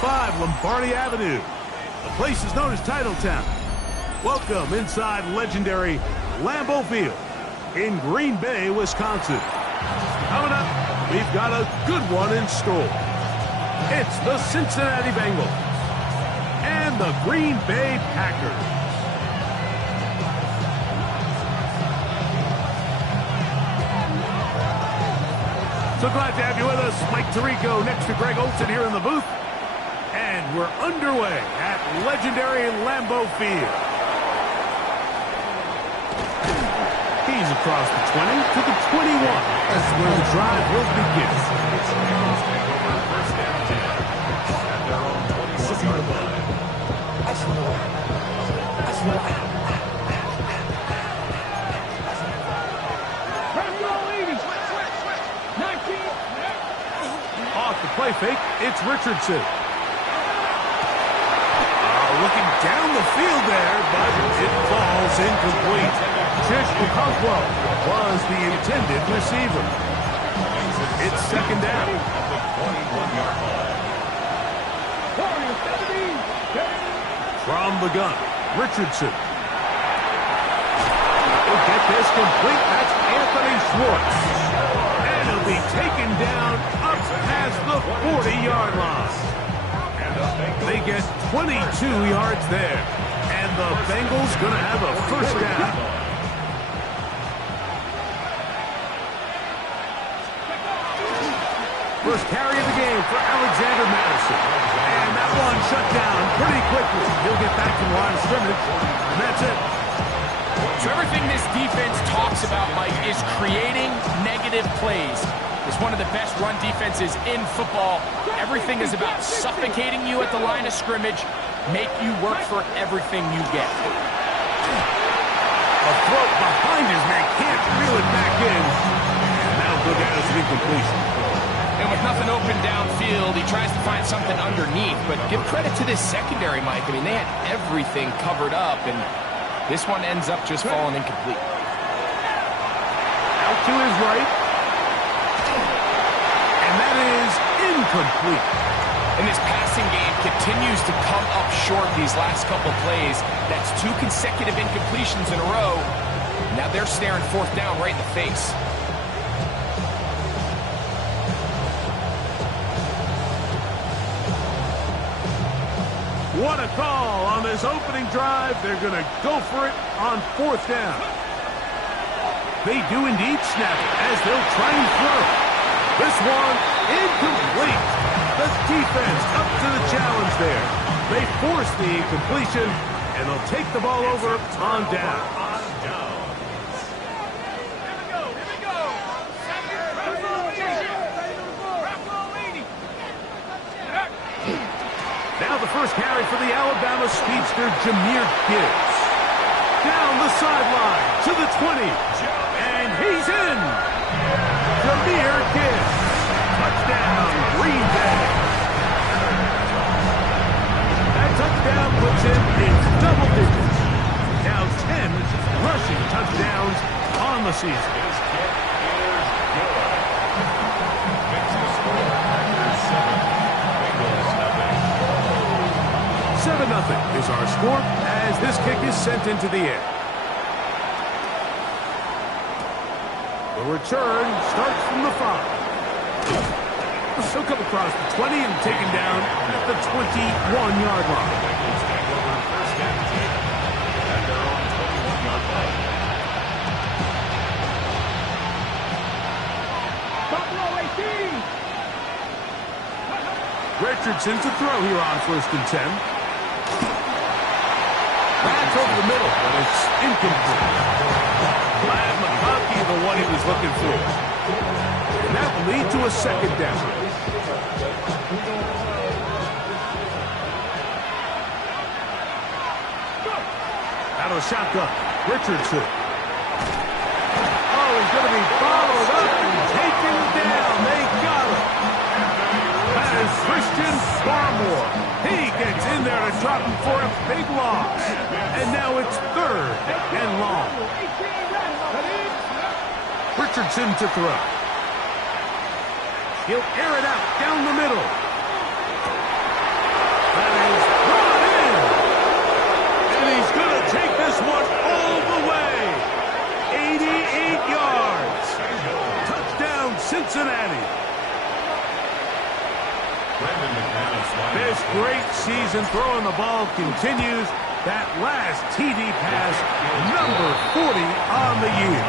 5 Lombardi Avenue. The place is known as Titletown. Welcome inside legendary Lambeau Field in Green Bay, Wisconsin. Coming up, we've got a good one in store. It's the Cincinnati Bengals and the Green Bay Packers. So glad to have you with us. Mike Tirico next to Greg Olsen here in the booth. And we're underway at legendary Lambeau Field. He's across the 20 to the 21. That's where the drive will begin. Off the play fake, it's Richardson. Looking down the field there, but it falls incomplete. Trish Okonkwo was the intended receiver. It's second down. From the gun, Richardson. We'll get this complete. That's Anthony Schwartz. And he'll be taken down up past the 40-yard line. They get 22 yards there. And the Bengals going to have a first down. First carry of the game for Alexander Madison. And that one shut down pretty quickly. He'll get back to the line of scrimmage. And that's it. So everything this defense talks about, Mike, is creating negative plays. It's one of the best run defenses in football. Everything is about suffocating you at the line of scrimmage, make you work for everything you get. A throw behind his man, can't reel it back in. And that'll go down as an incompletion. And with nothing open downfield, he tries to find something underneath. But give credit to this secondary, Mike. I mean, they had everything covered up, and this one ends up just falling incomplete. Out to his right. That is incomplete. And this passing game continues to come up short these last couple plays. That's 2 consecutive incompletions in a row. Now they're staring fourth down right in the face. What a call on this opening drive. They're going to go for it on fourth down. They do indeed snap it as they'll try and throw. This one, incomplete. The defense up to the challenge there. They force the incompletion, and they'll take the ball over on down. Now the first carry for the Alabama speedster, Jahmyr Gibbs. Down the sideline to the 20, and he's in. Jahmyr Gibbs. Touchdown, Green Bay. That touchdown puts him in double digits. Now 10 rushing touchdowns on the season. 7-0 is our score as this kick is sent into the air. The return starts from the 5. He'll come across the 20 and taken down at the 21-yard line. Richardson to throw here on 1st and 10. That's over the middle, but it's incomplete. Glad McConkey, the one he was looking for. And that will lead to a second down. Out of the shotgun, Richardson. Oh, he's going to be followed up and taken down. They got him. That is Christian Barmore. He gets in there to drop him for a big loss. And now it's 3rd and long. Richardson to throw. He'll air it out down the middle. Cincinnati. This great season throwing the ball continues. That last TD pass, number 40 on the year.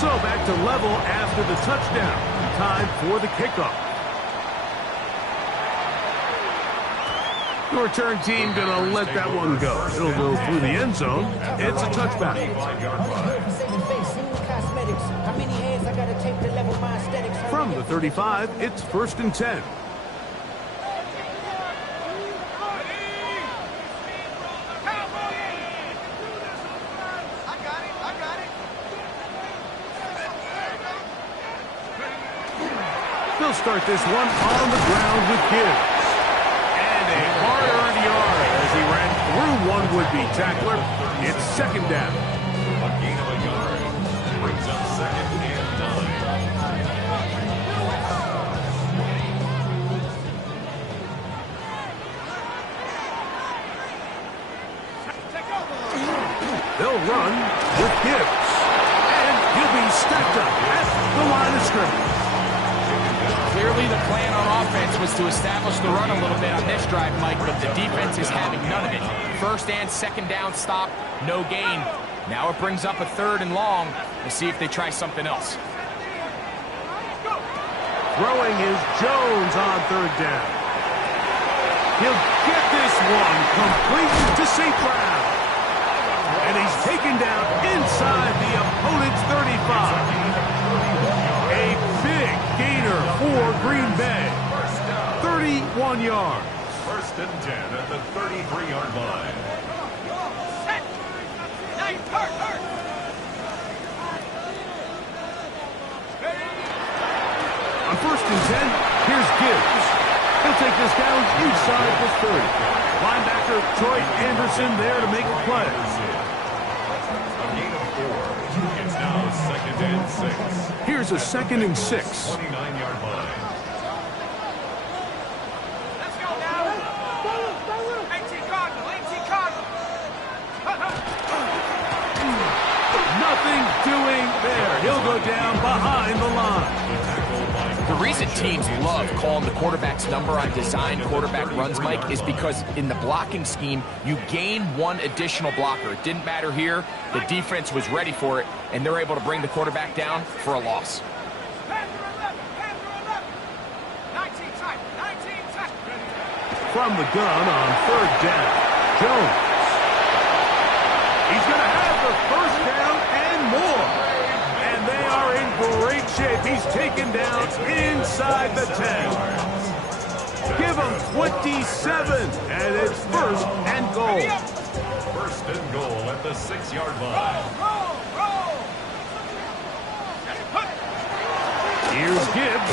So back to level after the touchdown. Time for the kickoff. The return team going to let that one go. It'll go through the end zone. It's a touchback. From the 35, it's 1st and 10. They'll start this one on the ground with Gibbs. And a hard-earned yard as he ran through one would-be tackler. It's 2nd down. A gain of a yard brings up 2nd and 9. They'll run with Gibbs. And he'll be stacked up at the line of scrimmage. Clearly the plan on offense was to establish the run a little bit on this drive, Mike, but the defense is having none of it. 1st and 2nd down stop, no gain. Now it brings up a 3rd and long. We'll see if they try something else. Throwing is Jones on 3rd down. He'll get this one complete to St. Brown. And he's taken down inside the opponent's 35. A big gainer for Green Bay. 31 yards. 1st and 10 at the 33-yard line. On 1st and 10, here's Gibbs. He'll take this down inside the 30. Linebacker Troy Anderson there to make the play. A gain of 4. It's now 2nd and 6. Here's a 2nd and 6. 29-yard line. Let's go now. 18 Cardinal, 18 Cardinal. Nothing doing there. He'll go down behind the line. The reason teams love calling the quarterback's number on designed quarterback runs, Mike, is because in the blocking scheme, you gain one additional blocker. It didn't matter here. The defense was ready for it, and they're able to bring the quarterback down for a loss. From the gun on 3rd down, Jones. He's going to have the 1st down and more. And they are in great shape. He's taken down inside the 10. Give him 27, and it's 1st and goal. 1st and goal at the 6-yard line. Here's Gibbs.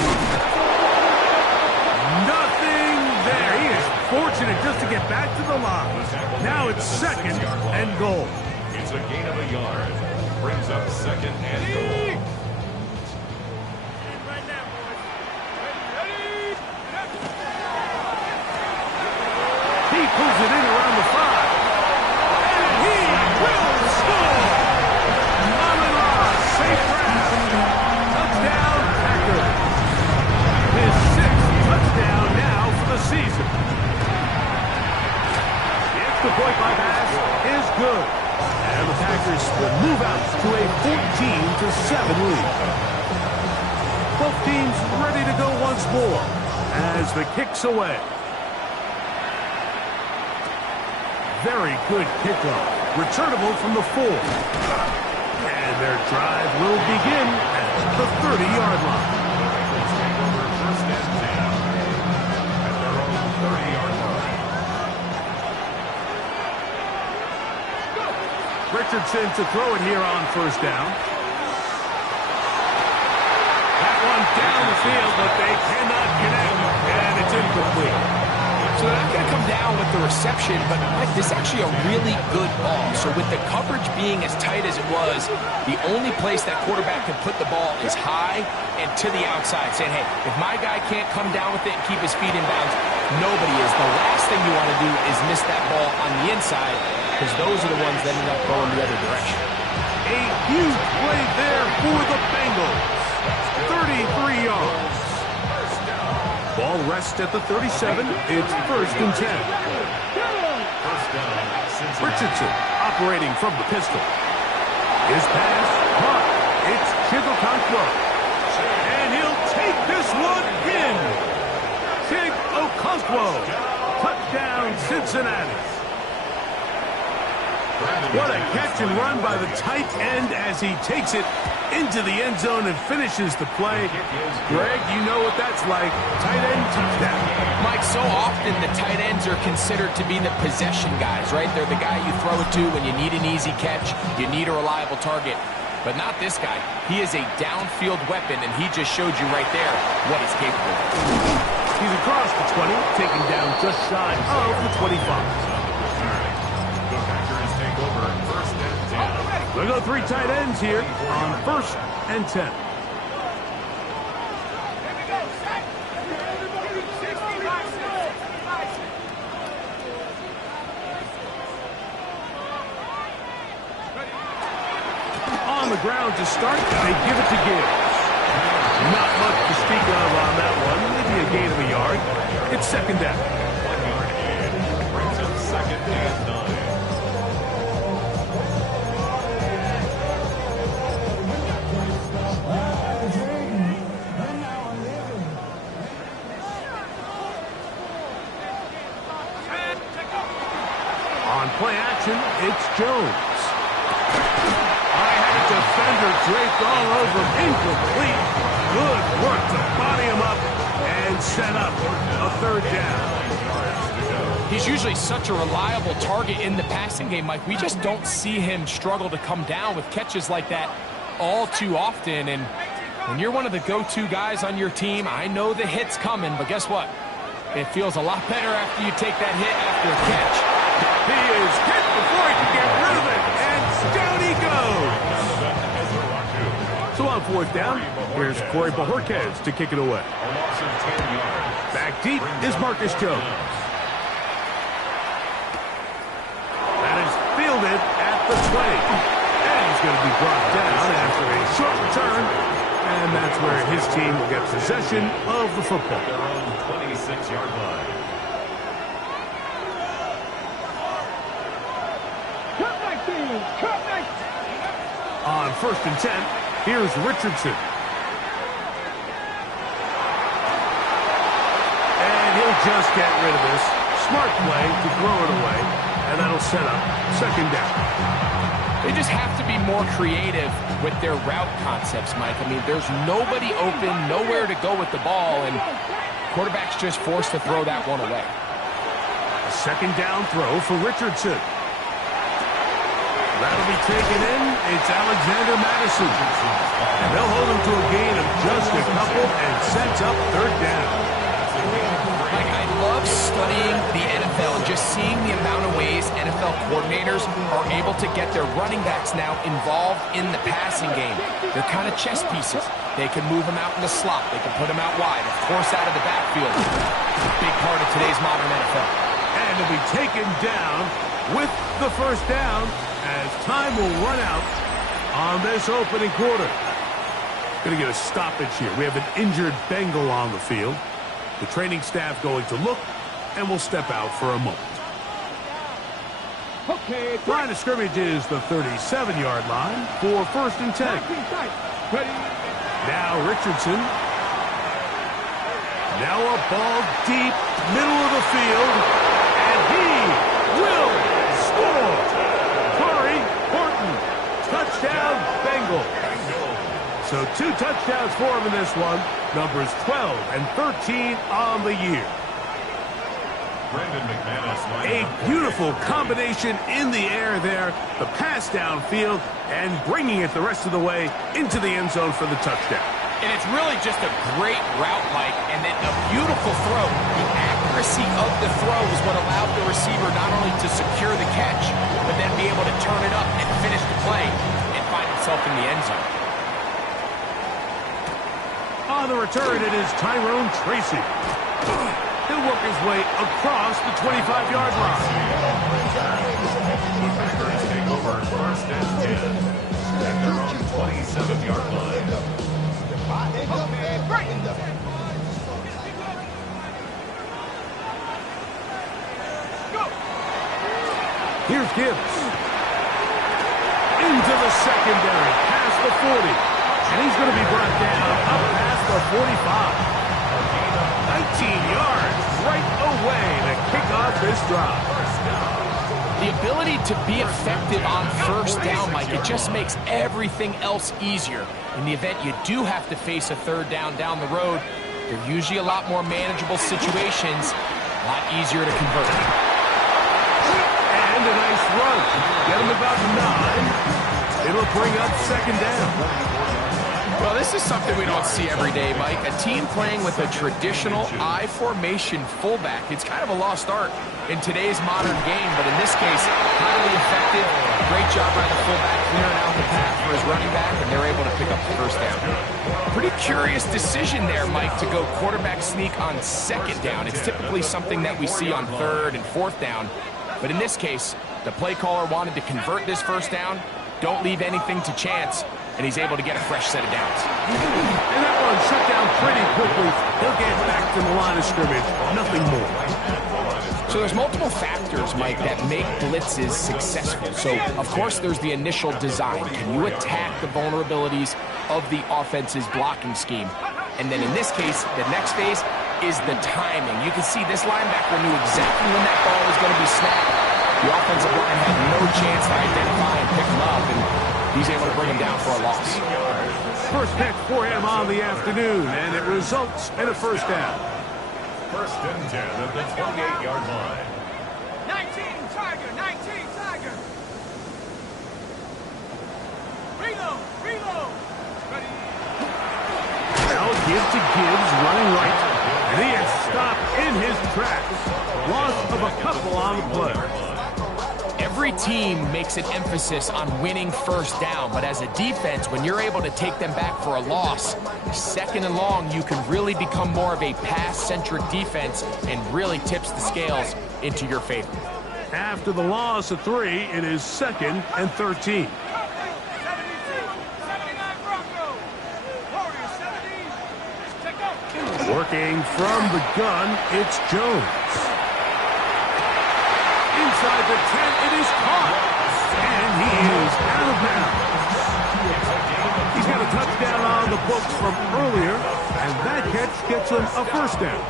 Nothing there. He is fortunate just to get back to the line. Now it's 2nd and goal. It's a gain of a yard. Brings up 2nd and goal. He pulls it in around the 5. And he will score! Amon-Ra, St. Brown. Touchdown, Packers. His 6th touchdown now for the season. The extra point by pass is good. And the Packers will move out to a 14-7 lead. Both teams ready to go once more as the kick's away. Very good kickoff. Returnable from the 4. And their drive will begin at the 30-yard line. First and 10 at their own 30-yard line. Richardson to throw it here on 1st down. That one down the field, but they cannot connect, and it's incomplete. So they're not going to come down with the reception, but Mike, this is actually a really good ball. So with the coverage being as tight as it was, the only place that quarterback can put the ball is high and to the outside, saying, hey, if my guy can't come down with it and keep his feet in bounds, nobody is. The last thing you want to do is miss that ball on the inside, because those are the ones that end up going the other direction. A huge play there for the Bengals. 33 yards. Ball rests at the 37. It's 1st and 10. Richardson operating from the pistol. His pass, caught. It's Chigokonkwo. And he'll take this one in. Chigokonkwo. Touchdown, Cincinnati. What a catch and run by the tight end as he takes it into the end zone and finishes the play. Greg, you know what that's like. Tight end touchdown. Mike, so often the tight ends are considered to be the possession guys, right? They're the guy you throw it to when you need an easy catch, you need a reliable target. But not this guy. He is a downfield weapon, and he just showed you right there what he's capable of. He's across the 20, taken down just shy of the 25. We'll go 3 tight ends here on 1st and 10. On the ground to start, they give it to Gibbs. Not much to speak of on that one, maybe a gain of a yard. It's 2nd down. Brings up 2nd and 9. On play action, it's Jones. I had a defender draped all over him. Incomplete. Good work to body him up and set up a 3rd down. He's usually such a reliable target in the passing game, Mike. We just don't see him struggle to come down with catches like that all too often. And when you're one of the go-to guys on your team, I know the hit's coming, but guess what? It feels a lot better after you take that hit after a catch. He is hit before he can get rid of it, and down he goes. So on 4th down, here's Corey Bojorquez to kick it away. Back deep is Marcus Jones. That is fielded at the 20. And he's going to be brought down after a short return. And that's where his team will get possession of the football. Their own 26-yard line. On 1st and 10, here's Richardson. And he'll just get rid of this. Smart play to throw it away, and that'll set up 2nd down. They just have to be more creative with their route concepts, Mike. I mean, there's nobody open, nowhere to go with the ball, and quarterback's just forced to throw that one away. A 2nd down throw for Richardson. That'll be taken in. It's Alexander Madison. And they'll hold him to a gain of just a couple and sets up 3rd down. Mike, I love studying the NFL and just seeing the amount of ways NFL coordinators are able to get their running backs now involved in the passing game. They're kind of chess pieces. They can move them out in the slot. They can put them out wide. Of course, out of the backfield. Big part of today's modern NFL. And he'll be taken down with the 1st down, as time will run out on this opening quarter. Going to get a stoppage here. We have an injured Bengal on the field. The training staff going to look, and will step out for a moment. Okay, line of scrimmage is the 37-yard line for 1st and 10. Now Richardson. Now a ball deep, middle of the field, and he will score. Touchdown, Bengal. So 2 touchdowns for him in this one. Numbers 12 and 13 on the year. A beautiful combination in the air there. The pass downfield and bringing it the rest of the way into the end zone for the touchdown. And it's really just a great route, Mike, and then a beautiful throw. The accuracy of the throw is what allowed the receiver not only to secure the catch, but then be able to turn it up and finish the play and find himself in the end zone. On the return, it is Tyrone Tracy. He'll work his way across the 25-yard line. at their own 27-yard line. Here's Gibbs. Into the secondary, past the 40. And he's going to be brought down up past the 45. 19 yards right away to kick off this drive. The ability to be effective on first down, Mike, it just makes everything else easier. In the event you do have to face a third down the road, they're usually a lot more manageable situations, a lot easier to convert. And a nice run. Get him about 9. It'll bring up second down. Well, this is something we don't see every day, Mike. A team playing with a traditional I formation fullback. It's kind of a lost art in today's modern game, but in this case, highly effective. Great job by the fullback clearing out the path for his running back, and they're able to pick up the first down. Pretty curious decision there, Mike, to go quarterback sneak on second down. It's typically something that we see on third and fourth down, but in this case, the play caller wanted to convert this first down. Don't leave anything to chance. And he's able to get a fresh set of downs. And that one shut down pretty quickly. He'll get back to the line of scrimmage. Nothing more. So there's multiple factors, Mike, that make blitzes successful. So, of course, there's the initial design. Can you attack the vulnerabilities of the offense's blocking scheme? And then in this case, the next phase is the timing. You can see this linebacker knew exactly when that ball was going to be snapped. The offensive line had no chance to identify and pick him up, and he's able to bring him down for a loss. First pick for him on the afternoon, and it results in a first down. First and 10 at the 28-yard line. 19 Tiger, 19 Tiger. Reload, reload. Ready. Now give to Gibbs, running right, and he is stopped in his tracks. Loss of a couple on the play. Every team makes an emphasis on winning first down, but as a defense, when you're able to take them back for a loss, second and long, you can really become more of a pass-centric defense and really tips the scales into your favor. After the loss of 3, it is second and 13. 79 Bronco. Warriors 70. Take off. Working from the gun, it's Jones. Inside the 10, it is caught. And he is out of bounds. He's got a touchdown on the books from earlier, and that catch gets him a first down.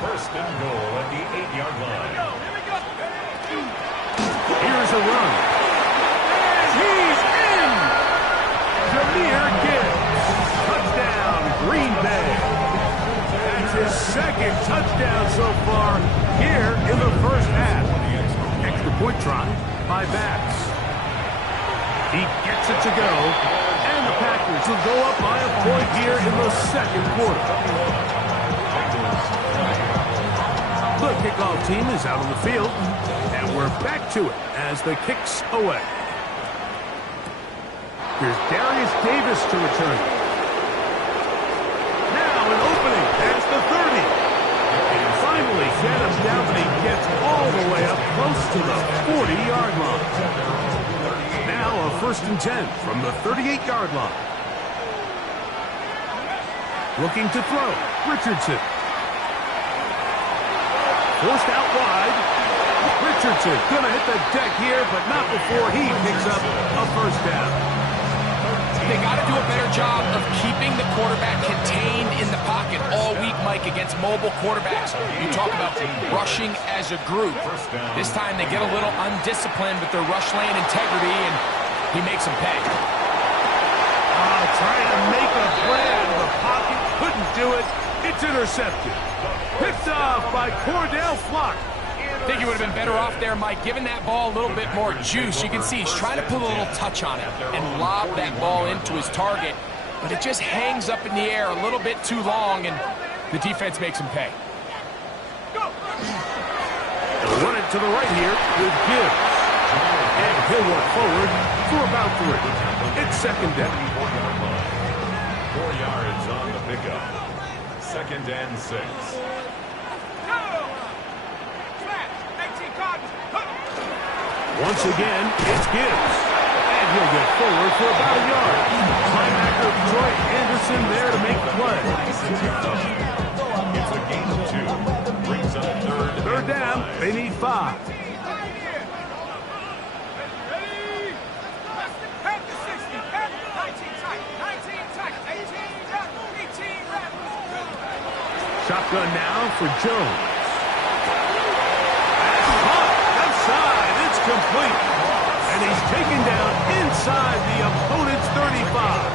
First and goal at the 8-yard line. Here's a run. And he's in! Jahmyr Gibbs. Touchdown, Green Bay. That's his second touchdown so far here in the first half. Extra point try by Bax. He gets it to go, and the Packers will go up by a point here in the second quarter. The kickoff team is out on the field, and we're back to it as the kick's away. Here's Darius Davis to return. Now an opening past the 30. And finally get him down, but he gets all the way up close to the 40-yard line. Now a first and 10 from the 38-yard line. Looking to throw, Richardson. Forced out wide. Richardson gonna hit the deck here, but not before he picks up a first down. They got to do a better job of keeping the quarterback contained in the pocket all week, Mike, against mobile quarterbacks. You talk about rushing as a group. This time they get a little undisciplined with their rush lane integrity, and he makes them pay. Trying to make a play out of the pocket. Couldn't do it. It's intercepted. Picked off by Cordell Flock. I think he would have been better off there, Mike, giving that ball a little bit more juice. You can see he's trying to put a little touch on it and lob that ball into his target, but it just hangs up in the air a little bit too long, and the defense makes him pay. They'll run it to the right here with Gibbs. And he'll work forward for about 3. It's second down. 4 yards on the pickup. Second and 6. Once again, it's Gibbs. And He'll get forward for about a yard. Linebacker Troy Anderson there to make the play. It's a gain of 2. Brings up third. Third down, they need 5. Shotgun now for Jones. That's caught. Left side. It's complete. And he's taken down inside the opponent's 35.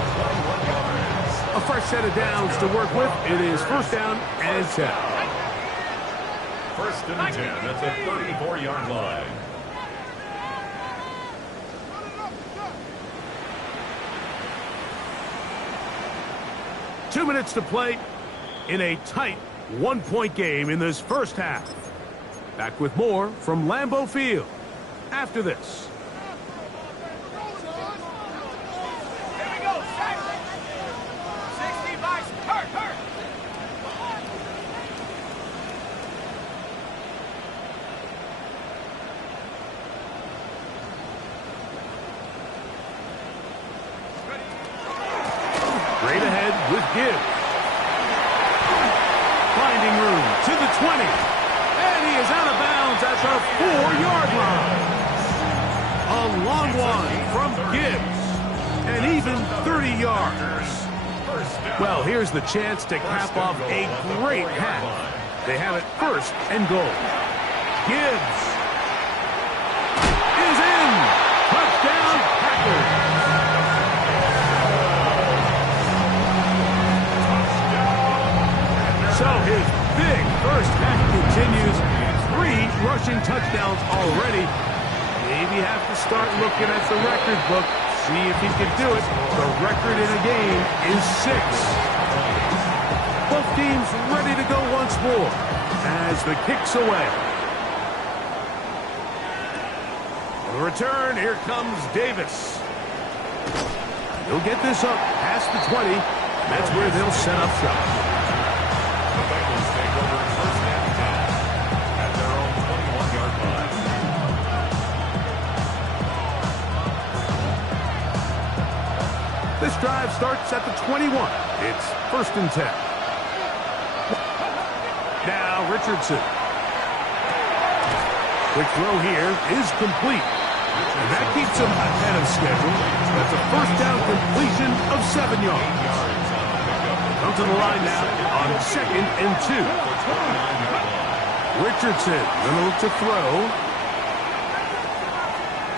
A fresh set of downs to work with. It is first down and 10. First and 10 at the 34-yard line. Two minutes to play in a tight one-point game in this first half. Back with more from Lambeau Field after this. Here we go, 60 by hurt. Straight ahead with Gibbs. Finding room to the 20. And he is out of bounds at the 4-yard line. A long one from Gibbs. And even 30 yards. Well, here's the chance to cap off a great half. They have it first and goal. Gibbs is in. Touchdown, Packers. So his big first half continues. 3 rushing touchdowns already. Maybe have to start looking at the record book. See if he can do it. The record in a game is 6. Both teams ready to go once more as the kick's away. On the return, here comes Davis. He'll get this up past the 20. That's where they'll set up shop. The Bengals take over first and 10 at their own 21-yard line. This drive starts at the 21. It's first and 10. Now Richardson. Quick throw here is complete. And that keeps him ahead of schedule. That's a first down completion of 7 yards. Come to the line now on second and 2. Richardson gonna look to throw.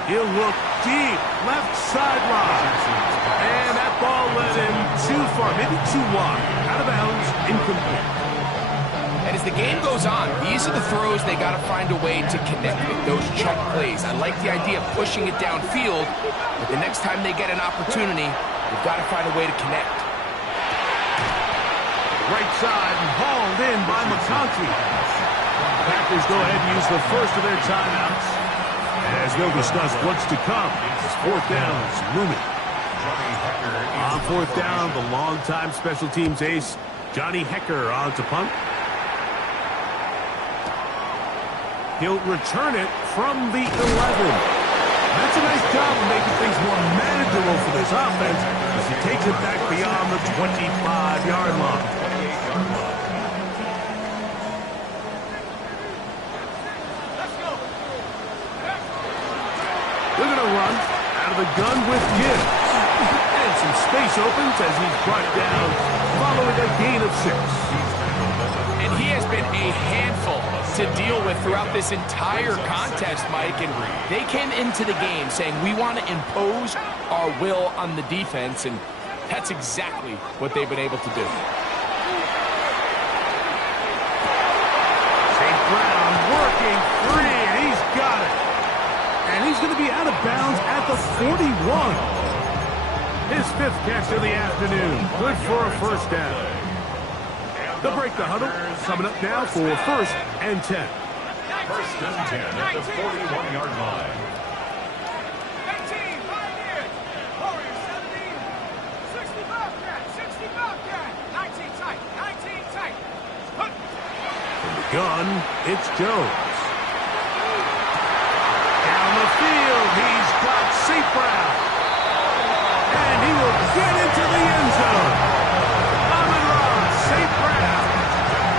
He'll look deep, left sideline. And that ball led him too far, maybe too wide. Out of bounds, incomplete. And as the game goes on, these are the throws they got to find a way to connect with, those chunk plays. I like the idea of pushing it downfield, but the next time they get an opportunity, they've got to find a way to connect. Right side and hauled in by McConkey. The Packers go ahead and use the first of their timeouts as they'll discuss what's to come. This fourth down is looming. On fourth down, the longtime special teams ace, Johnny Hekker, on to punt. He'll return it from the 11. That's a nice job of making things more manageable for this offense as he takes it back beyond the 25-yard line. They're going to run out of the gun with Gibbs. And some space opens as he's brought down following a gain of 6. And he has been a handful to deal with throughout this entire contest, Mike. And they came into the game saying, we want to impose our will on the defense, and that's exactly what they've been able to do. St. Brown working free, and he's got it. And he's going to be out of bounds at the 41. His 5th catch of the afternoon. Good for a first down. They'll break the huddle. Coming up now for first and 10. First and 10 at the 41-yard line. 18, Pioneers. Warriors 17. 60 Bobcat, 60 Bobcat. 19 tight, 19 tight. Hunt. From the gun, it's Jones. Down the field, he's got St. Brown. will get into the end zone. Amon-Ra St. Brown.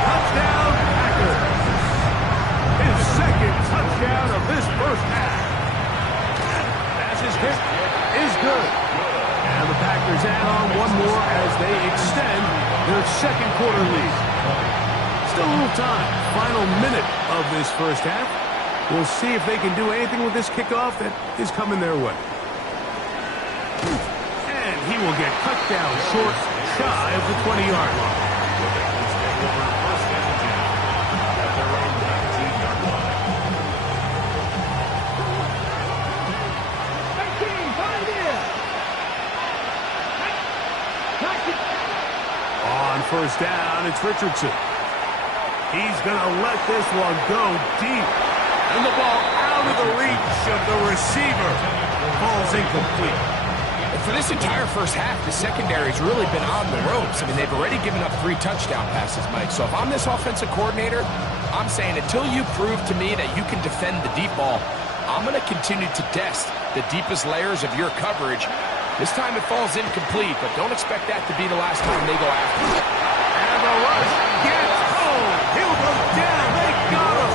Touchdown, Packers. His second touchdown of this first half. As his hit is good. And the Packers add on one more as they extend their second quarter lead. Still a little time. Final minute of this first half. We'll see if they can do anything with this kickoff that is coming their way. And he will get cut down short, shy of the 20-yard line. On first down, it's Richardson. He's going to let this one go deep. And the ball out of the reach of the receiver. Falls incomplete. And for this entire first half, the secondary's really been on the ropes. I mean, they've already given up 3 touchdown passes, Mike. So if I'm this offensive coordinator, I'm saying until you prove to me that you can defend the deep ball, I'm going to continue to test the deepest layers of your coverage. This time it falls incomplete, but don't expect that to be the last time they go after it. And the rush gets home. He'll go down. They got him.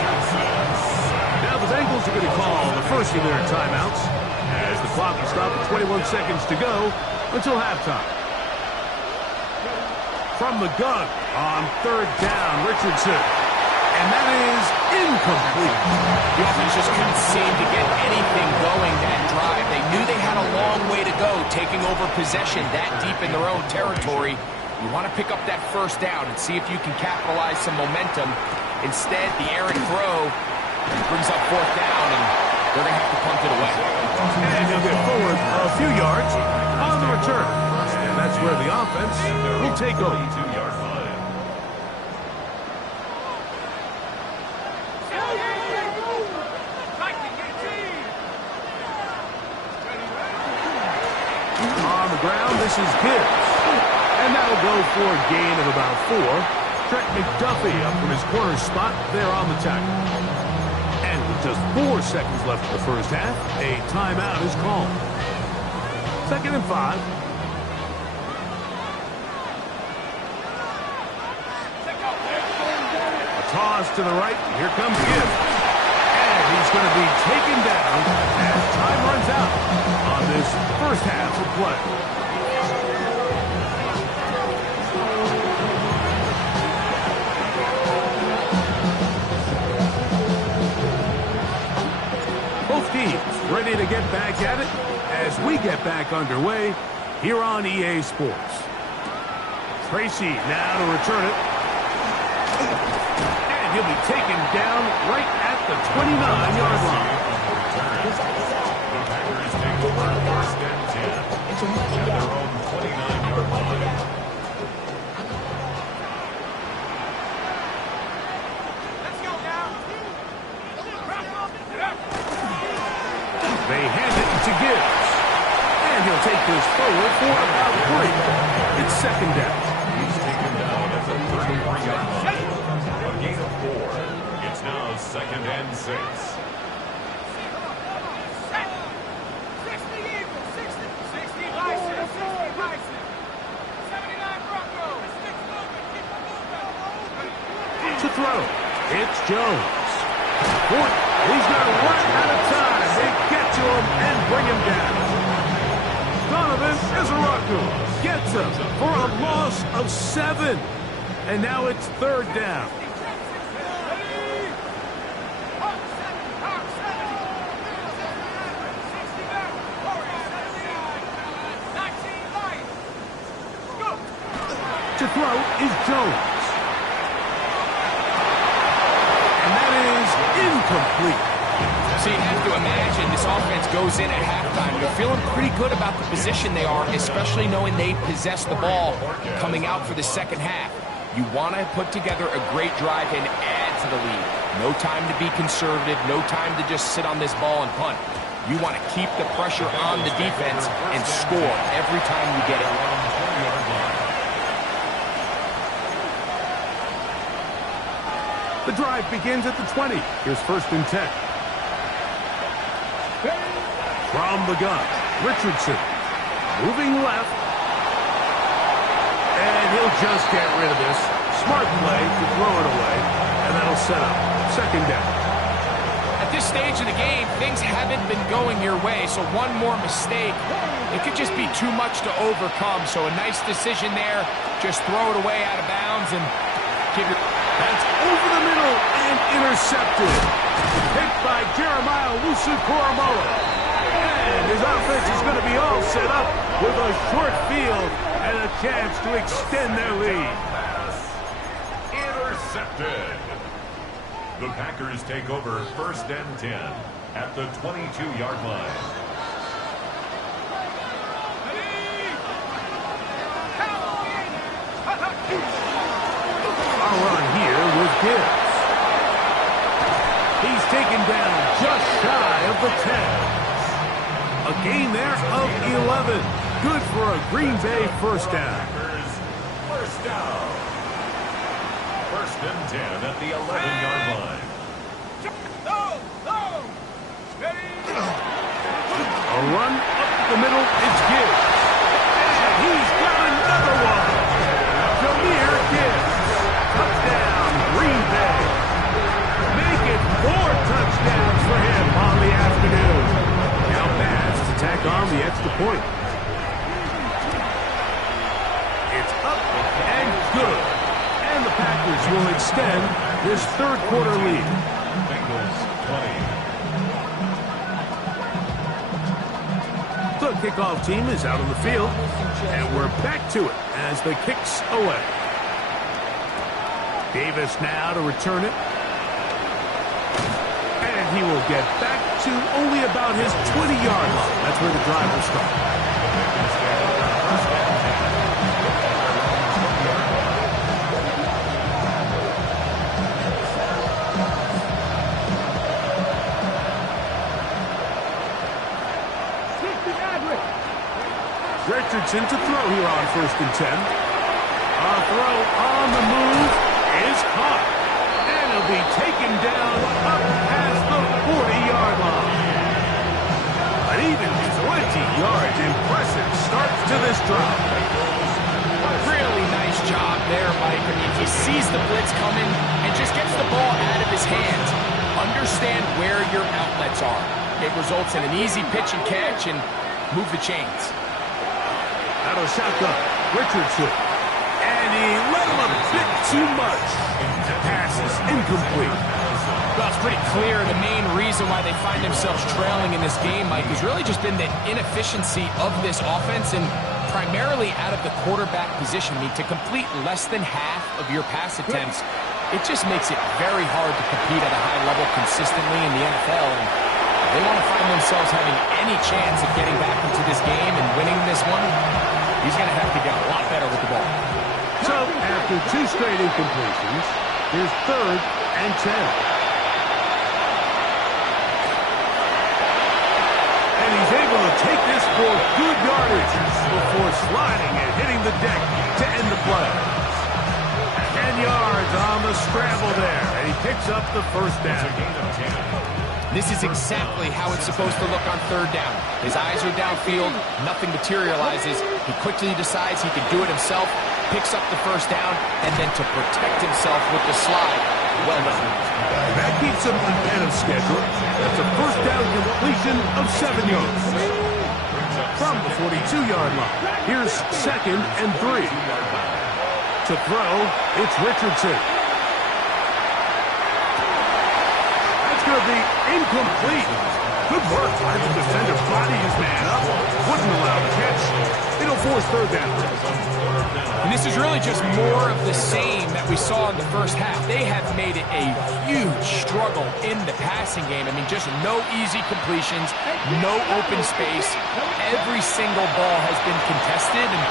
Now the Bengals are going to call the first of their timeouts as the clock will stop at 21 seconds to go until halftime. From the gun on third down, Richardson. And that is incomplete. The offense just couldn't seem to get anything going that drive. They knew they had a long way to go, taking over possession that deep in their own territory. You want to pick up that first down and see if you can capitalize some momentum. Instead, the errant throw brings up fourth down, and they're going to have to punt it away. And he'll get forward a few yards on the return. And that's where the offense will take over. On the ground, this is Gibbs. And that'll go for a gain of about 4. Trent McDuffie up from his corner spot there on the tackle. And with just 4 seconds left in the first half, a timeout is called. 2nd and 5. A toss to the right. Here comes Gibbs. And he's going to be taken down as time runs out on this first half of play. Both teams ready to get back at it as we get back underway here on EA Sports. Tracy now to return it. And he'll be taken down right at the 29-yard line. The Packers take over first and 10 at their own 29-yard line. Let's go now. They hand it to Gibbs. And he'll take this forward for about 3. It's second down. He's taken down at the 33-yard line. A gain of 4. It's now second and 6. 79 Broncos. To throw, it's Jones. Fort, he's going to run out of time. They get to him and bring him down. Donovan Izaraku gets him for a loss of 7. And now it's third down. To throw is Jones. And that is incomplete. So you have to imagine this offense goes in at halftime. They're feeling pretty good about the position they are, especially knowing they possess the ball coming out for the second half. You want to put together a great drive and add to the lead. No time to be conservative, no time to just sit on this ball and punt. You want to keep the pressure on the defense and score every time you get it. The drive begins at the 20. Here's first and 10. From the gun, Richardson. Moving left. And he'll just get rid of this. Smart play to throw it away. And that'll set up second down. At this stage of the game, things haven't been going your way, so one more mistake, it could just be too much to overcome. So a nice decision there. Just throw it away out of bounds and give it. That's over the middle and intercepted. Picked by Jeremiah Lusu-Koromoa. And his offense is going to be all set up with a short field and a chance to extend their lead. Intercepted. The Packers take over 1st and 10 at the 22-yard line. A run here with Gibbs. He's taken down just shy of the 10. A gain there of 11. Good for a Green Bay first down. First down. 1st and 10 at the 11-yard line. A run up the middle, it's Gibbs. And he's got another one. Jahmyr Gibbs. Touchdown, Green Bay. Make it 4 touchdowns for him on the afternoon. Now pass to tack on the extra point. It's up and good. And the Packers will extend this third quarter lead. Bengals 20. The kickoff team is out on the field, and we're back to it as the kick's away. Davis now to return it. And he will get back to only about his 20-yard line. That's where the drive will start. Richardson to throw here on 1st and 10. A throw on the move is caught. And he'll be taken down up past the 40-yard line. An even 20 yards. Impressive start to this drive. Really nice job there, Mike. I mean, he sees the blitz coming and just gets the ball out of his hands. Understand where your outlets are. It results in an easy pitch and catch and move the chains. Out of shotgun, Richardson. And he let him a bit too much. Pass is incomplete. Well, it's pretty clear the main reason why they find themselves trailing in this game, Mike, has really just been the inefficiency of this offense and primarily out of the quarterback position. I mean, to complete less than half of your pass attempts, it just makes it very hard to compete at a high level consistently in the NFL. And they want to find themselves having any chance of getting back into this game and winning this one. He's going to have to get a lot better with the ball. So, after 2 straight incompletions, here's 3rd and 10. And he's able to take this for good yardage before sliding and hitting the deck to end the play. 10 yards on the scramble there, and he picks up the first down. This is exactly how it's supposed to look on 3rd down. His eyes are downfield, nothing materializes. He quickly decides he can do it himself, picks up the first down, and then to protect himself with the slide. Well done. That keeps him ahead of schedule. That's a first down completion of 7 yards. From the 42-yard line, here's 2nd and 3. To throw, it's Richardson. Going to be incomplete. Good work by the defender. Body his man up. Wouldn't allow the catch. It'll force 3rd down. And this is really just more of the same that we saw in the first half. They have made it a huge struggle in the passing game. I mean, just no easy completions, no open space. Every single ball has been contested, and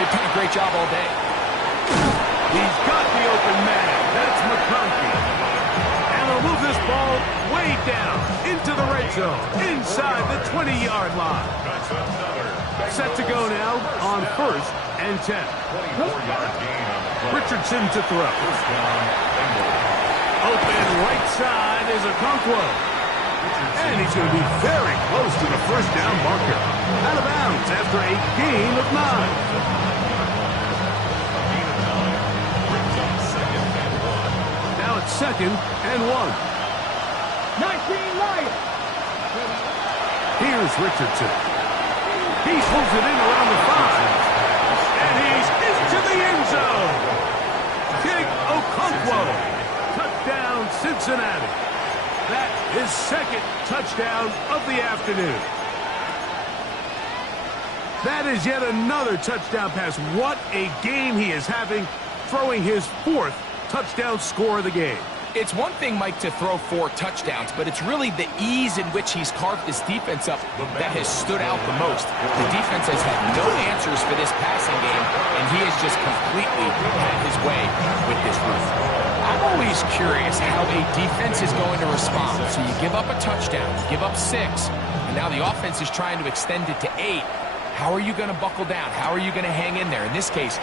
they've done a great job all day. He's got the open man. That's McConkey. Move this ball way down into the red zone, inside the 20-yard line. Set to go now on 1st and 10. Richardson to throw. Open right side is Okonkwo. And he's going to be very close to the first down marker. Out of bounds after a gain of 9. Now it's 2nd and 1. 19 Lions. Here's Richardson. He pulls it in around the 5. And he's into the end zone. King Okonkwo. Touchdown, Cincinnati. That is 2nd touchdown of the afternoon. That is yet another touchdown pass. What a game he is having, throwing his 4th touchdown score of the game. It's one thing, Mike, to throw 4 touchdowns, but it's really the ease in which he's carved this defense up that has stood out the most. The defense has had no answers for this passing game, and he has just completely had his way with this roof. I'm always curious how a defense is going to respond. So you give up a touchdown, you give up 6, and now the offense is trying to extend it to 8. How are you going to buckle down? How are you going to hang in there? In this case,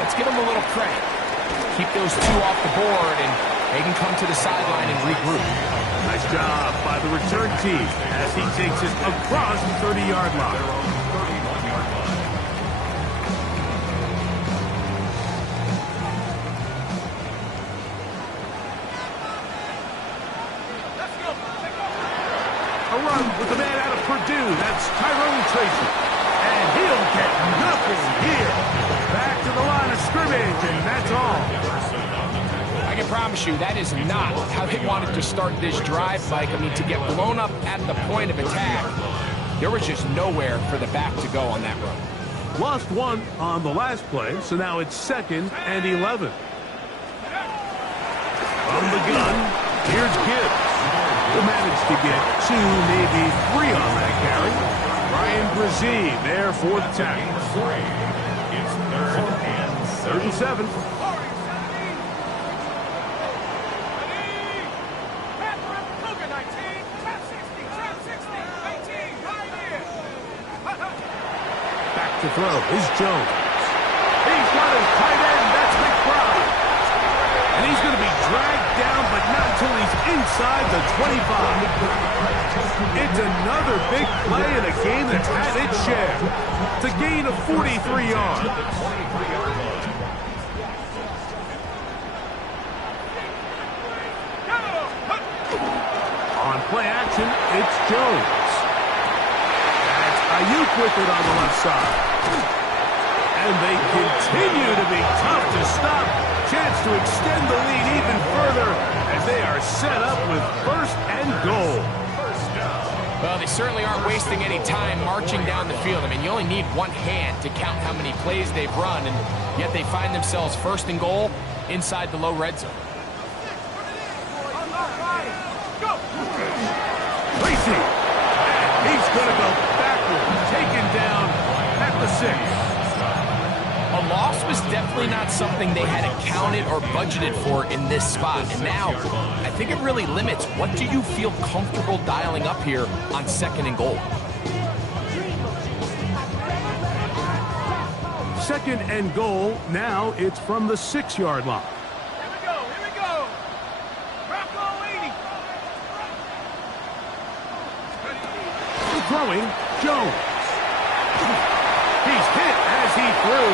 let's give them a little credit. Keep those 2 off the board, and they can come to the sideline and regroup. Nice job by the return team as he takes it across the 30-yard line. A run with the man out of Purdue. That's Tyrone Tracy. And he'll get nothing here. Back to the line of scrimmage, and that's all. I can promise you that is not how they wanted to start this drive, Mike. I mean, to get blown up at the point of attack, there was just nowhere for the back to go on that run. Lost 1 on the last play, so now it's 2nd and 11. From the gun, here's Gibbs. He'll manage to get 2, maybe 3 on that carry. Ryan Brzee there for the tackle. It's 3rd and 7. 3rd and 7. To throw is Jones. He's got his tight end. That's McBride. And he's going to be dragged down, but not until he's inside the 25. It's another big play in a game that's had its share. It's a gain of 43 yards. On play action, it's Jones. Ayuk with it on the left side. And they continue to be tough to stop. Chance to extend the lead even further as they are set up with 1st and goal. Well, they certainly aren't wasting any time marching down the field. I mean, you only need one hand to count how many plays they've run, and yet they find themselves 1st and goal inside the low red zone. Tracy. He's going to go taken down at the 6. A loss was definitely not something they had accounted or budgeted for in this spot. And now, I think it really limits what do you feel comfortable dialing up here on 2nd and goal. 2nd and goal. Now it's from the 6-yard line. Here we go. Rocco 80. Throwing, Jones. He's hit as he threw.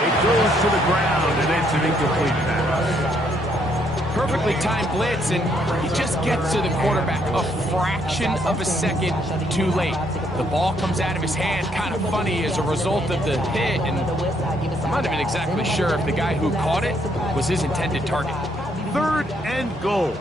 It goes to the ground, and it's an incomplete pass. Perfectly timed blitz, and he just gets to the quarterback a fraction of a second too late. The ball comes out of his hand kind of funny as a result of the hit, and I'm not even exactly sure if the guy who caught it was his intended target. 3rd and goal.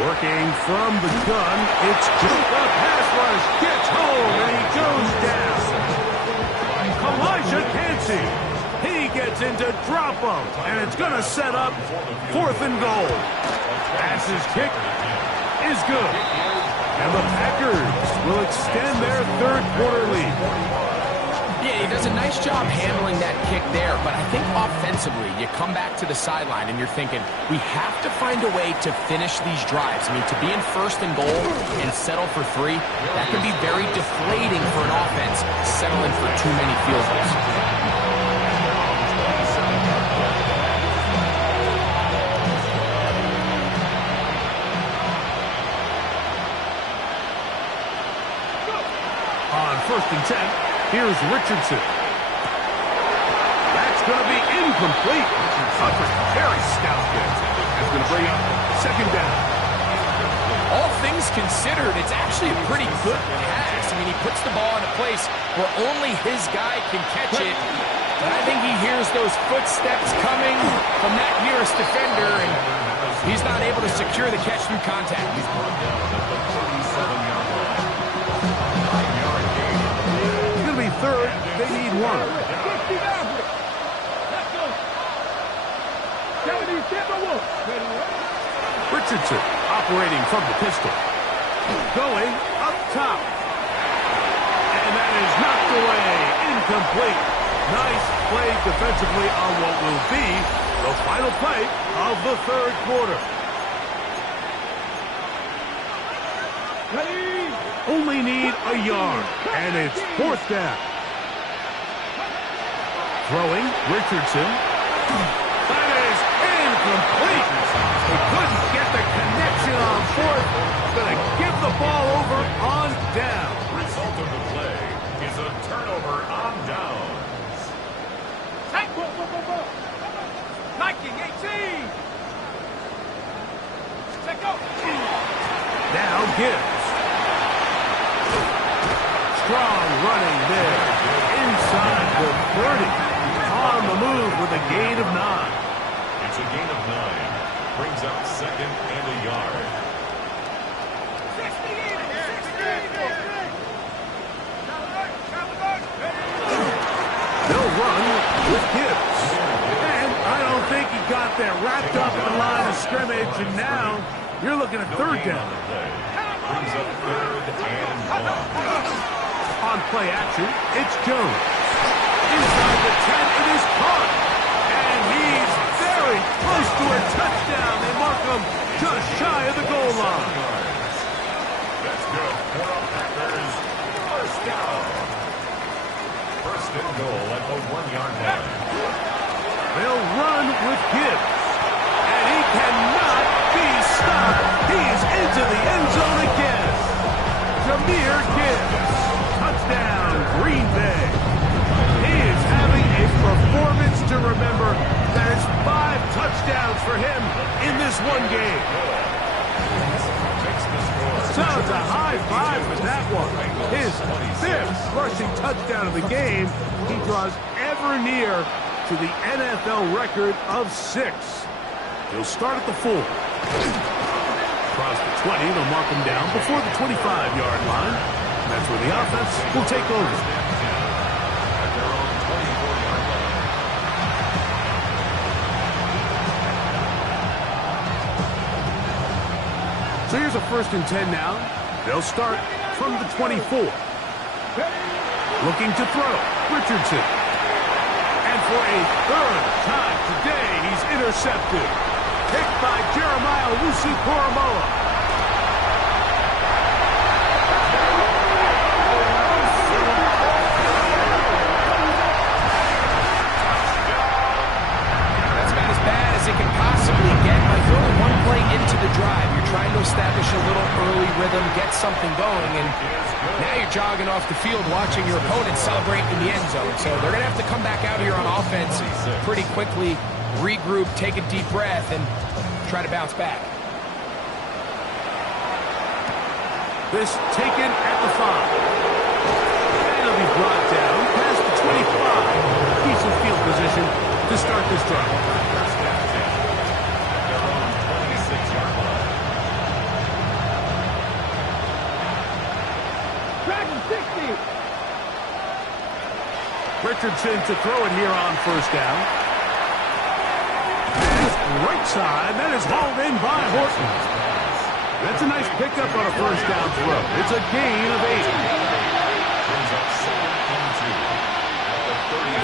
Working from the gun, it's just a pass rush, gets home, and he goes down. Elijah Cansey, he gets into drop-up, and it's going to set up 4th and goal. Pass's kick is good. And the Packers will extend their 3rd quarter lead. Yeah, he does a nice job handling that kick there, but I think offensively, you come back to the sideline and you're thinking, we have to find a way to finish these drives. I mean, to be in first and goal and settle for 3, that can be very deflating for an offense, settling for too many field goals. On 1st and 10, here's Richardson. That's going to be incomplete. Very stout there. That's going to bring up 2nd down. All things considered, it's actually a pretty good pass. I mean, he puts the ball in a place where only his guy can catch it. But I think he hears those footsteps coming from that nearest defender, and he's not able to secure the catch through contact. It's going to be 3rd. They need 1. Richardson operating from the pistol. Going up top. And that is knocked away. Incomplete. Nice play defensively on what will be the final play of the 3rd quarter. Only need a yard. And it's 4th down. Throwing Richardson. That is incomplete. He couldn't get the connection on 4th. Going to give the ball over on down. Result of the play is a turnover on downs. Nike 18. Check out. Now Gibbs. Strong running there. Inside the 30. On the move with a gain of 9. It's a gain of 9. Brings up 2nd and a yard. 60. They'll run with Gibbs. And I don't think he got there wrapped up in the line of scrimmage. And now you're looking at 3rd down. Brings up 3rd and 1. On play action, it's Jones. Inside the 10, it is caught. And he's very close to a touchdown. They mark him just shy of the goal line. That's good for the Packers. 1st down. 1st and goal at the 1-yard line. They'll run with Gibbs. And he cannot be stopped. He's into the end zone again. Jahmyr Gibbs. Touchdown, Green Bay. He is having a performance to remember. There's 5 touchdowns for him in this one game. Sounds a high five with that one. His 5th rushing touchdown of the game. He draws ever near to the NFL record of 6. He'll start at the 4. Across the 20, they'll mark him down before the 25-yard line. That's where the offense will take over. So here's a 1st and 10 now. They'll start from the 24. Looking to throw, Richardson. And for a 3rd time today, he's intercepted. Picked by Jeremiah Owusu-Koramoah. It can possibly get, like, you're only 1 play into the drive. You're trying to establish a little early rhythm, get something going, and now you're jogging off the field watching your opponent celebrate in the end zone. So they're going to have to come back out here on offense pretty quickly, regroup, take a deep breath, and try to bounce back. This taken at the 5. And he'll be brought down past the 25. Decent field position to start this drive. Richardson to throw it here on 1st down. Right side, that is hauled in by Horton. That's a nice pickup on a 1st down throw. It's a gain of 8.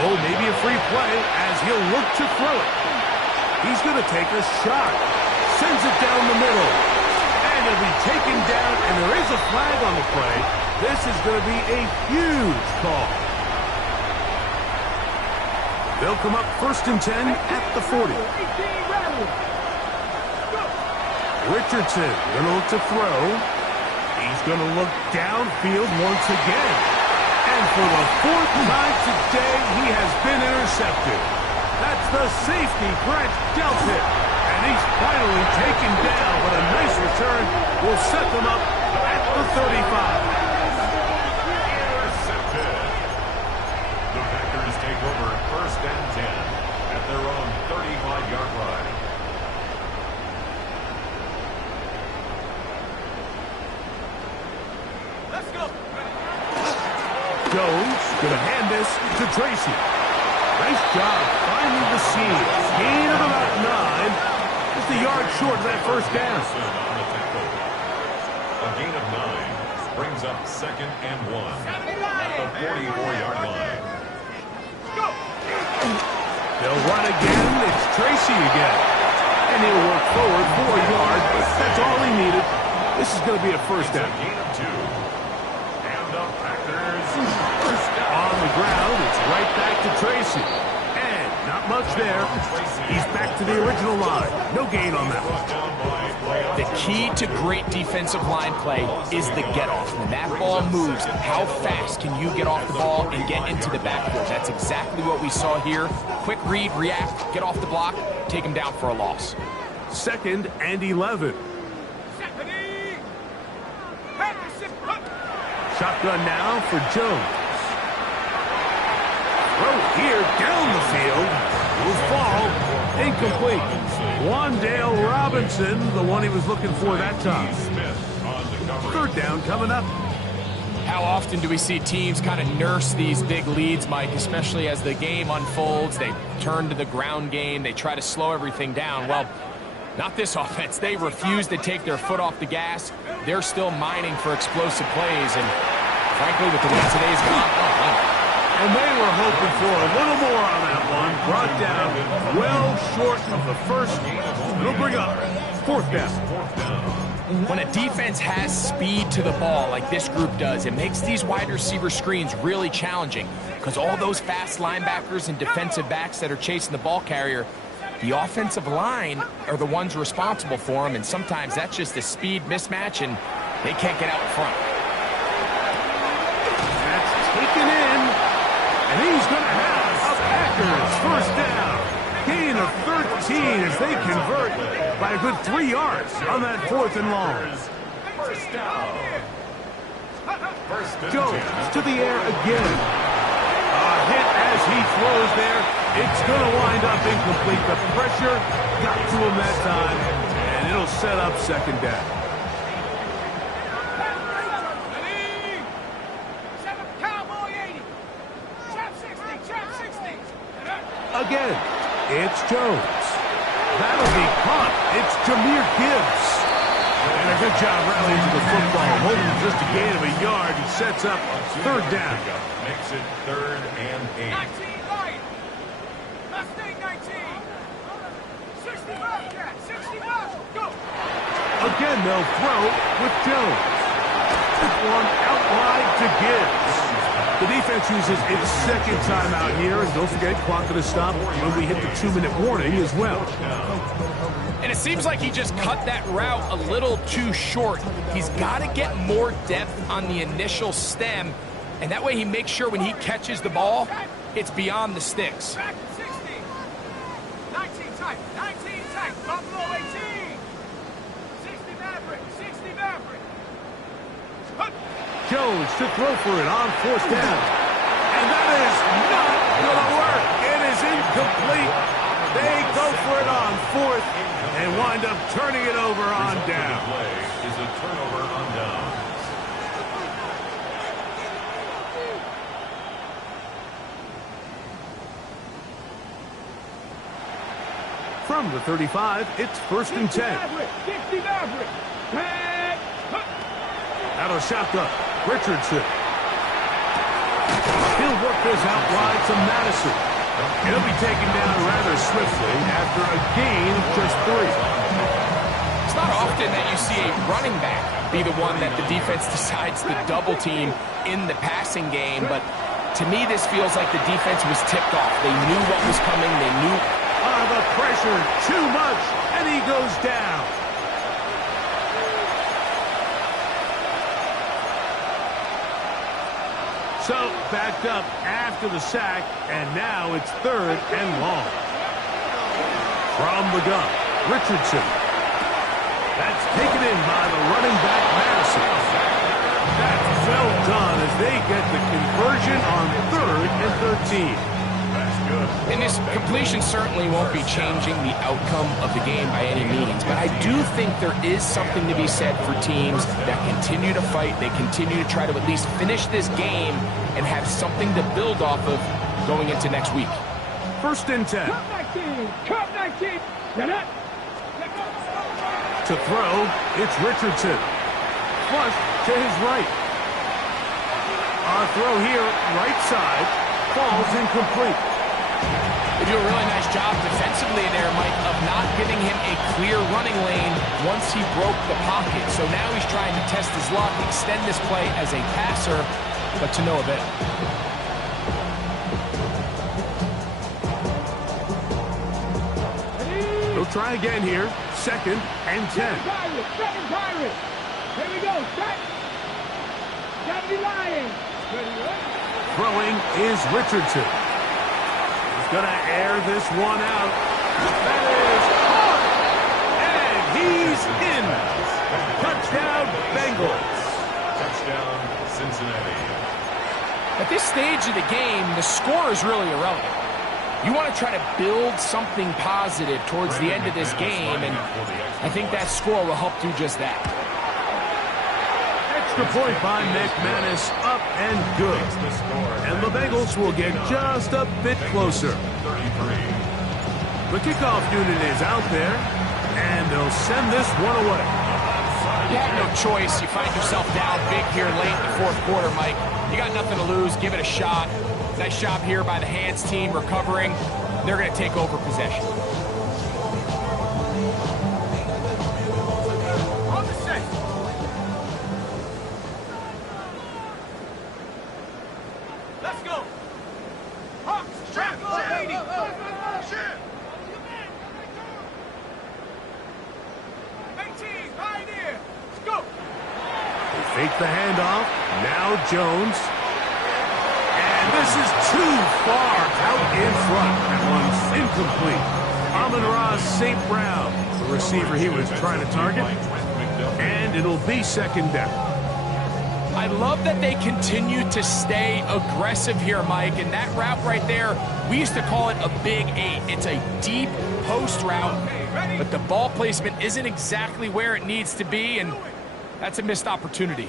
Oh, maybe a free play as he'll look to throw it. He's going to take a shot. Sends it down the middle. And he'll be taken down, and there is a flag on the play. This is going to be a huge call. They'll come up 1st and 10 at the 40. Richardson going to look to throw. He's going to look downfield once again. And for the 4th time today, he has been intercepted. That's the safety, Brett Delpit. And he's finally taken down, but a nice return will set them up at the 35. The Packers take over 1st and 10 at their own 35-yard line. Let's go. Jones going to hand this to Tracy. Nice job finding the seam. Gain of about 9. Just a yard short of that 1st down. A gain of 9 brings up 2nd and 1 at the 44-yard line. They'll run again. It's Tracy again. And he'll work forward 4 yards, but that's all he needed. This is going to be a 1st down. A gain of 2. And the Packers first down. On the ground, it's right back to Tracy. And not much there. He's back to the original line. No gain on that one. The key to great defensive line play is the get-off. When that ball moves, how fast can you get off the ball and get into the backfield? That's exactly what we saw here. Quick read, react, get off the block, take him down for a loss. 2nd and 11. Shotgun now for Jones. Throw here down the field. Will fall. Incomplete. Wandale Robinson, the one he was looking for that time. 3rd down coming up. How often do we see teams kind of nurse these big leads, Mike, especially as the game unfolds? They turn to the ground game. They try to slow everything down. Well, not this offense. They refuse to take their foot off the gas. They're still mining for explosive plays. And frankly, with the way today's gone, and they were hoping for a little more on that one. Brought down well short of the 1st. It'll bring up 4th down. when a defense has speed to the ball like this group does, it makes these wide receiver screens really challenging because all those fast linebackers and defensive backs that are chasing the ball carrier, the offensive line are the ones responsible for them, and sometimes that's just a speed mismatch, and they can't get out in front. That's taken in, and he's going to have a Packers first down. Gain of 13 as they convert by a good 3 yards on that 4th and long. First down. Jones to the air again. A hit as he throws there. It's going to wind up incomplete. The pressure got to him that time, and it'll set up 2nd down. Again, it's Jones. That'll be caught. It's Jahmyr Gibbs. And a good job rallying to the football. Holding just a gain of a yard. He sets up 3rd down. Makes it 3rd and 8. 19 line. Mustang 19. 65, cat. 65. Go. Again, they'll throw with Jones. One out wide to Gibbs. The defense uses its 2nd timeout here, and don't forget, clock going to stop when we hit the 2-minute warning as well. And it seems like he just cut that route a little too short. He's got to get more depth on the initial stem, and that way he makes sure when he catches the ball, it's beyond the sticks. Back to 60. 19 tight. 19 tight. Buffalo 18. 60 Maverick. 60 Maverick. Jones to throw for it on 4th down. And that is not going to work. It is incomplete. They go for it on 4th and wind up turning it over on down. Play is a turnover on down. From the 35, it's 1st and 10. 60 Maverick. Out of shotgun, Richardson. He'll work this out wide to Madison. He'll be taken down rather swiftly after a gain of just 3. It's not often that you see a running back be the one that the defense decides to double team in the passing game, but to me this feels like the defense was tipped off. They knew what was coming. They knew. The pressure too much, and he goes down. So, backed up after the sack, and now it's 3rd and long. From the gun, Richardson. That's taken in by the running back, Madison. That's well done as they get the conversion on 3rd and 13. That's good. And this completion certainly won't be changing the outcome of the game by any means, but I do think there is something to be said for teams that continue to fight. They continue to try to at least finish this game and have something to build off of going into next week. 1st and 10. Cut 19. Get it. To throw, it's Richardson. Flush to his right. Our throw here, right side, falls incomplete. They do a really nice job defensively there, Mike, of not giving him a clear running lane once he broke the pocket. So now he's trying to test his luck, extend this play as a passer, but to no avail. He'll try again here. 2nd and 10. Second Pirate. Here we go. Set. Gotta be lying. Throwing is Richardson. He's going to air this one out. That is caught. And he's in. Touchdown, Bengals. Touchdown, Cincinnati. At this stage of the game, the score is really irrelevant. You want to try to build something positive towards the end of this game, and I think that score will help do just that. Extra point by McManus, up and good. And the Bengals will get just a bit closer. The kickoff unit is out there, and they'll send this one away. You have no choice. You find yourself down big here late in the 4th quarter, Mike. You got nothing to lose. Give it a shot. Nice job here by the hands team recovering. They're going to take over possession. On the set. Let's go. Hawks, trap, 80. Shit. 18, pioneer. Let's go. They fake the handoff. Now Jones. And this is too far out in front. That one's incomplete. Amon-Ra St. Brown, the receiver he was trying to target. And it'll be 2nd down. I love that they continue to stay aggressive here, Mike. And that route right there, we used to call it a Big 8. It's a deep post route, but the ball placement isn't exactly where it needs to be, and that's a missed opportunity.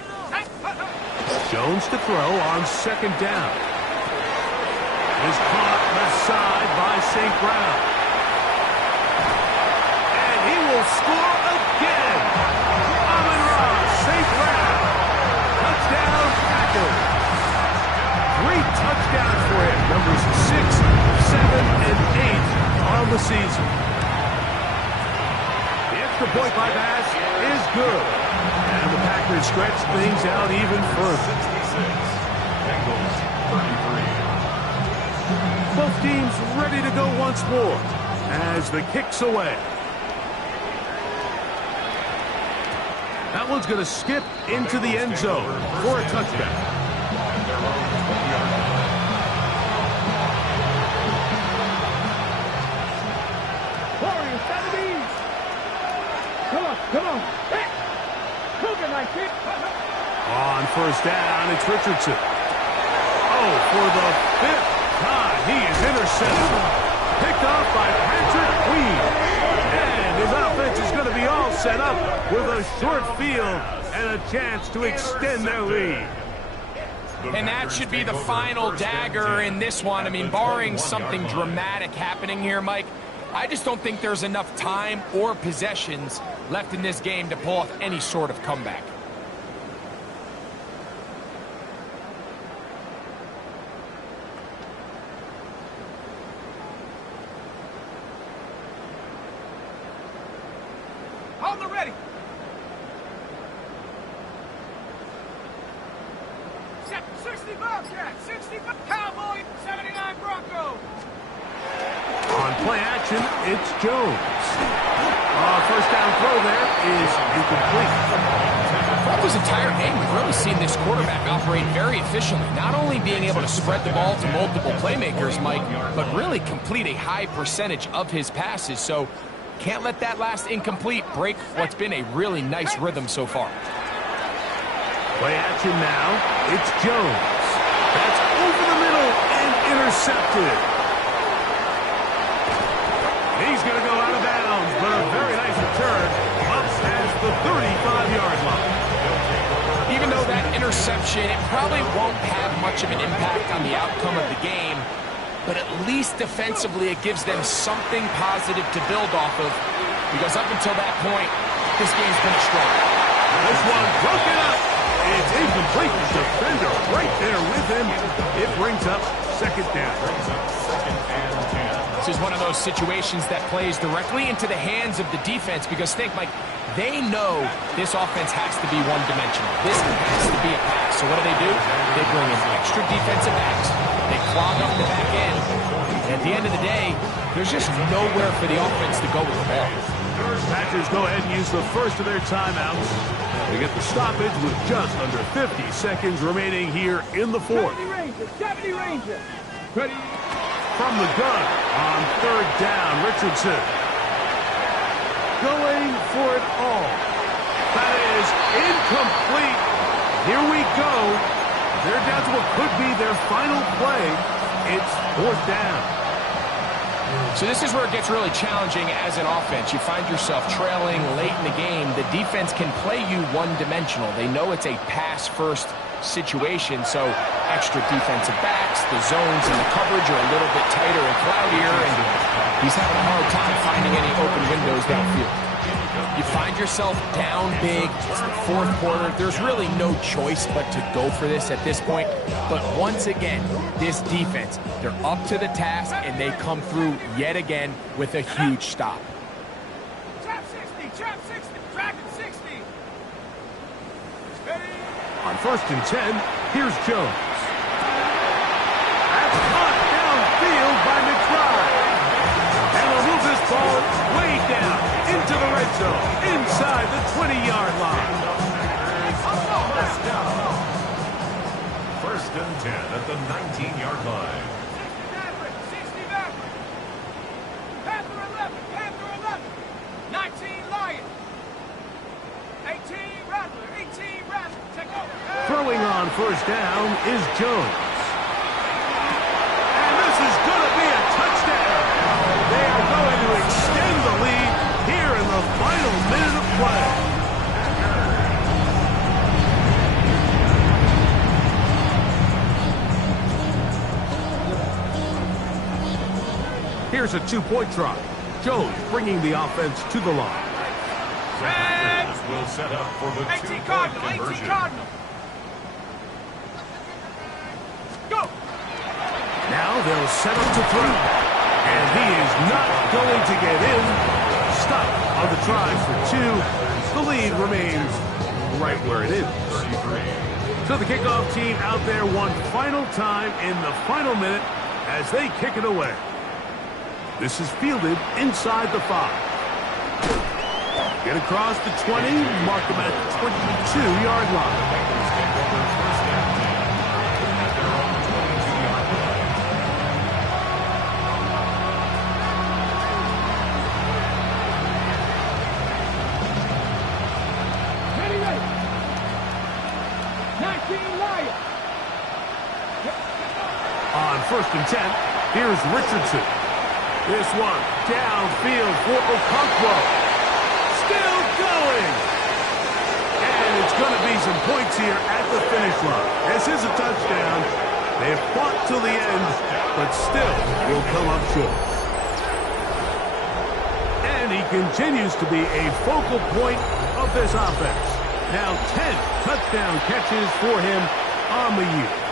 Jones to throw on 2nd down. Is caught left side by St. Brown. And he will score again. Amon-Ra St. Brown. Touchdown, Packers. 3 touchdowns for him. Numbers 6, 7, and 8 on the season. The extra point by Bass is good. And the Packers stretch things out even further. 66. Bengals 33. Both teams ready to go once more as the kick's away. That one's going to skip into the end zone for a touchdown. Warriors, 70. Come on. Hey. Cooking like it. On 1st down, it's Richardson. Oh, for the 5th time, he is intercepted. Picked off by Patrick Queen. And his offense is going to be all set up with a short field and a chance to extend their lead. And that should be the final dagger in this one. I mean, barring something dramatic happening here, Mike, I just don't think there's enough time or possessions left in this game to pull off any sort of comeback. 60 Bobcats, 60 Cowboy, 79 Broncos. On play action, it's Jones. First down throw there is incomplete. Throughout this entire game, we've really seen this quarterback operate very efficiently, not only being able to spread the ball to multiple playmakers, Mike, but really complete a high percentage of his passes. So can't let that last incomplete break what's been a really nice rhythm so far. Play action now, it's Jones. That's over the middle and intercepted. He's going to go out of bounds, but a very nice return up past the 35-yard line. Even though that interception, it probably won't have much of an impact on the outcome of the game, but at least defensively it gives them something positive to build off of, because up until that point, this game's been a struggle. This one broken up. It's incomplete. The defender right there with him. It brings up second down. This is one of those situations that plays directly into the hands of the defense, because think, Mike, they know this offense has to be one-dimensional. This has to be a pass. So what do? They bring in extra defensive backs. They clog up the back end. And at the end of the day, there's just nowhere for the offense to go with the ball. Packers go ahead and use the first of their timeouts. They get the stoppage with just under 50 seconds remaining here in the fourth. 70 Ranger. Ready? From the gun on third down, Richardson. Going for it all. That is incomplete. Here we go. They're down to what could be their final play. It's fourth down. So this is where it gets really challenging as an offense. You find yourself trailing late in the game. The defense can play you one-dimensional. They know it's a pass-first situation, so extra defensive backs, the zones and the coverage are a little bit tighter and cloudier, and he's having a hard time finding any open windows downfield. You find yourself down big. It's the fourth quarter. There's really no choice but to go for this at this point. But once again, this defense, they're up to the task, and they come through yet again with a huge stop. Trap 60, trap 60, dragon 60. Ready? On first and 10, here's Jones. That's caught downfield by McBride. And will move this ball way down into the red zone, inside the 20-yard line. First and 10 at the 19-yard line. 60 Maverick. Panther 11, Panther 11. 19 Lion. 18 Rattler, 18 Rattler. Take over. Throwing on first down is Jones. And this is going to be a touchdown. They are going to extend the lead here in the final minute of play. Here's a two-point try. Jones bringing the offense to the line. Packers will set up for the 18 two-point Cardinal, 18 conversion. Cardinal. Go. Now they'll set up to throw. And he is not going to get in. Stop on the try for two. The lead remains right where it is. So the kickoff team out there one final time in the final minute as they kick it away. This is fielded inside the 5. Get across the 20, mark them at the 22-yard line. Ready, ready. 19 Lion. On first and 10, here's Richardson. This one downfield for Okonkwo. Still going. And it's going to be some points here at the finish line. This is a touchdown. They've fought till the end, but still will come up short. And he continues to be a focal point of this offense. Now 10 touchdown catches for him on the year.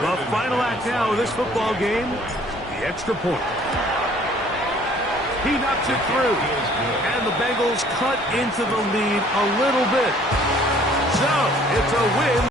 The final act now of this football game, the extra point. He knocks it through, and the Bengals cut into the lead a little bit. So, It's a win.